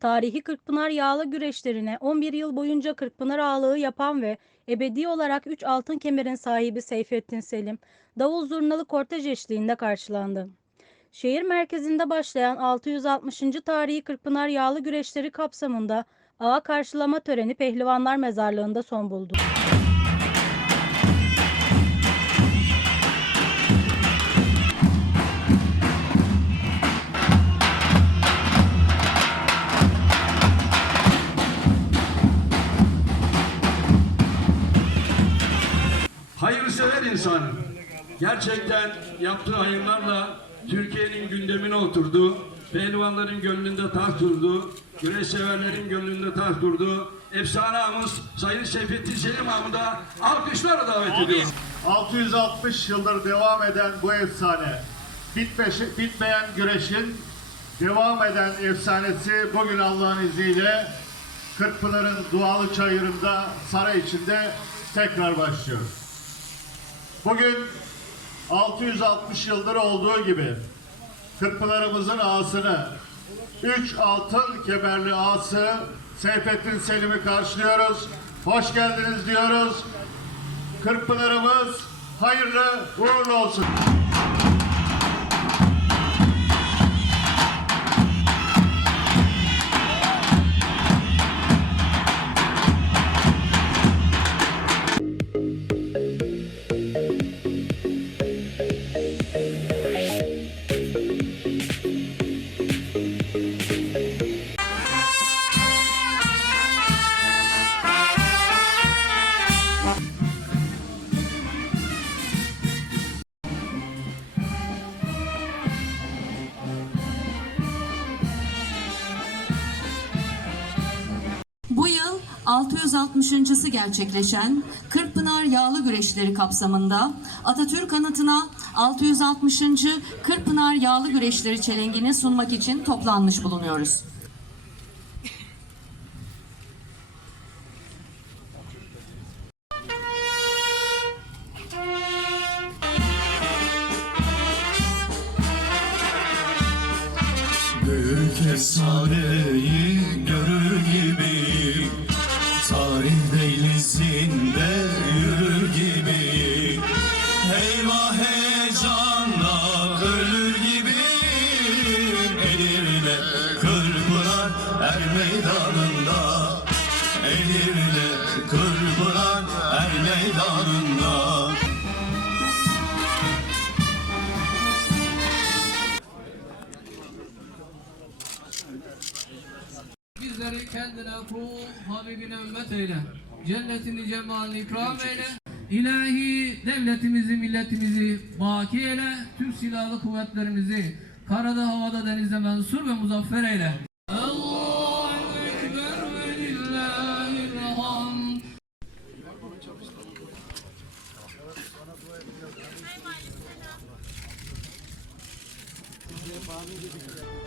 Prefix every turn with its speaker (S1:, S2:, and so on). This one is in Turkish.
S1: Tarihi Kırkpınar yağlı güreşlerine 11 yıl boyunca Kırkpınar ağalığı yapan ve ebedi olarak 3 altın kemerin sahibi Seyfettin Selim, davul zurnalı kortej eşliğinde karşılandı. Şehir merkezinde başlayan 660. tarihi Kırkpınar yağlı güreşleri kapsamında ağa karşılama töreni Pehlivanlar Mezarlığı'nda son buldu.
S2: Hayırsever insan. Gerçekten yaptığı hayırlarla Türkiye'nin gündemine oturdu. Pehlivanların gönlünde taht kurdu. Güreş severlerin gönlünde taht kurdu. Efsane ağamız Sayın Seyfettin Selim ağamı da alkışlarla davet ediyorum.
S3: 660 yıldır devam eden bu efsane, bitme- bitmeyen güreşin devam eden efsanesi bugün Allah'ın izniyle Kırkpınar'ın dualı çayırında saray içinde tekrar başlıyor. Bugün 660 yıldır olduğu gibi Kırkpınar'ımızın ağasını, üç altın kemerli ağası Seyfettin Selim'i karşılıyoruz. Hoş geldiniz diyoruz. Kırkpınar'ımız hayırlı uğurlu olsun.
S4: 660.sı gerçekleşen Kırkpınar Yağlı Güreşleri kapsamında Atatürk anıtına 660. Kırkpınar Yağlı Güreşleri çelengini sunmak için toplanmış bulunuyoruz.
S5: Büyük efsaneyi görür meydanında
S6: Bizleri kendine kul, Habibine ümmet eyle. Cennetini cemalini ikram eyle. İlahi devletimizi, milletimizi baki eyle. Türk silahlı kuvvetlerimizi karada, havada, denizde mensur ve muzaffer eyle. Allahu Família